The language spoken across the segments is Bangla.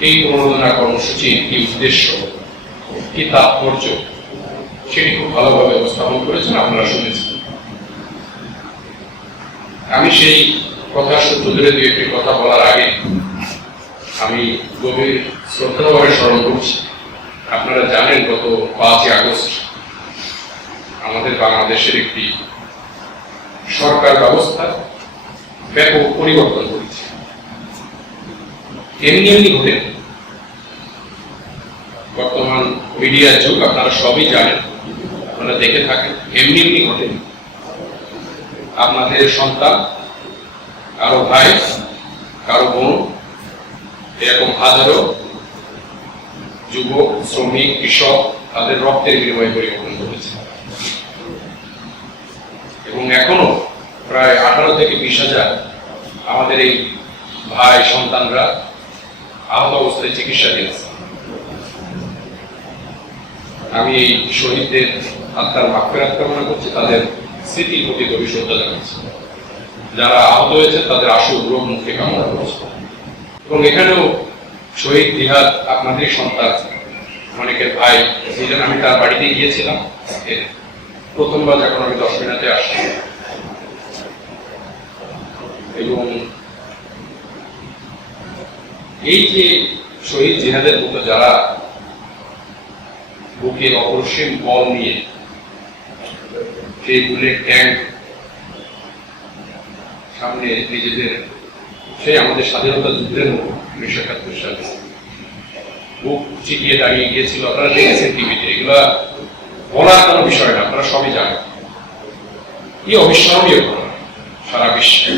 এই প্রণোদনা কর্মসূচির কি উদ্দেশ্য? কি তাৎপর্য? সেটি খুব ভালোভাবে উপস্থাপন করেছেন আপনারা শুনেছেন। আমি সেই কথা সূত্র ধরে দু একটি কথা বলার আগে আমি গভীর শ্রদ্ধাভাবে স্মরণ করছি। আপনারা জানেন, গত পাঁচই আগস্ট আমাদের বাংলাদেশের একটি সরকার ব্যবস্থা ব্যাপক পরিবর্তন এমনি এমনি ঘটে। বর্তমান মিডিয়ার যুগ, আপনারা সবই জানেন, আপনারা দেখে থাকেন এমনি এমনি ঘটে। আপনাদের সন্তান, কারও ভাই, কারও বোন, এরকম হাজারো যুবক, শ্রমিক, কৃষক, তাদের রক্তের বিনিময়ে পরিবর্তন করেছে এবং এখনও প্রায় আঠারো থেকে বিশ হাজার আমাদের এই ভাই সন্তানরা আহত অবস্থায় চিকিৎসাধীন আছে আমি এই শহীদদের আত্মার মাফেরাত কামনা করছি, তাদের স্মৃতির প্রতি গভীর শ্রদ্ধা জানাচ্ছি। যারা আহত হয়েছে তাদের আশু রোগ মুক্তি কামনা করছি। এবং এখানেও শহীদ দিহাদ আপনাদের সন্তান, অনেকের ভাই ছিলেন আমি তার বাড়িতে গিয়েছিলাম। প্রথমবার যখন আমি দশ মিনিটে আসলাম। এবং এই যে শহীদ জিহাদের মতো যারা বুকে অপরিসীম বল নিয়ে সেই বুলেট ট্যাঙ্ক সামনে নিজেদের, সেই আমাদের স্বাধীনতা যুদ্ধের মতো উনিশশো একাত্তর সালে। বুক চিকিয়ে দাঁড়িয়ে গিয়েছিল। আপনারা দেখেছেন টিভিতে এগুলা বলার কোনো বিষয় না, আপনারা সবই জানেন। কি অবিস্মরণীয় ঘটনা সারা বিশ্বে।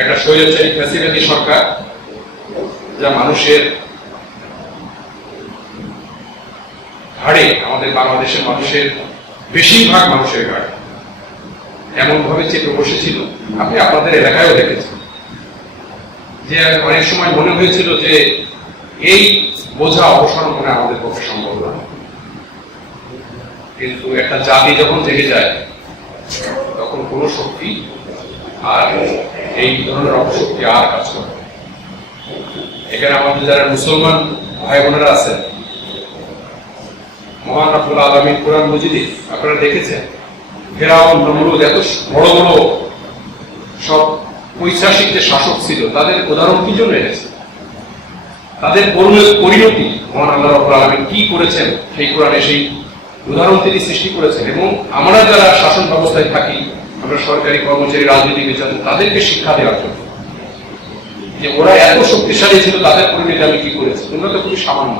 একটা স্বৈরাচারী ফ্যাসিলিটি সরকার যা মানুষের ঘাড়ে, আমাদের বাংলাদেশের মানুষের, বেশিরভাগ মানুষের ঘাড়ে। এমন ভাবে চেপে বসেছিল। আপনি আপনাদের এলাকায়ও দেখেছেন। যে অনেক সময় মনে হয়েছিল যে এই বোঝা অবসরণ করে আমাদের পক্ষে সম্ভব না। কিন্তু একটা জাতি যখন থেকে যায়, তখন কোনো শক্তি আর এই ধরনের অপশক্তি আর কাজ করে। এখানে আমাদের যারা মুসলমান ভাই বোনেরা আছেন মহান আব্দুল আলমী কোরআন মজিদি আপনারা দেখেছেন ফেরাউন নমরুদ এত বড় বড় সব ঐতিহাসিক যে শাসক ছিল তাদের উদাহরণ কি জন্য এনেছে? তাদের পরিণ- পরিণতি মহান আল্লাহ রব্বুল আলমী কি করেছেন? সেই কোরআনে সেই উদাহরণ তিনি সৃষ্টি করেছেন এবং আমরা যারা শাসন ব্যবস্থায় থাকি আমরা সরকারি কর্মচারী রাজনীতিবিদ যারা, তাদেরকে শিক্ষা দেওয়ার জন্য। যে ওরা এত শক্তিশালী ছিল তাদের পরিণতি আমি কি করেছি? তোমরা তো খুবই সামান্য।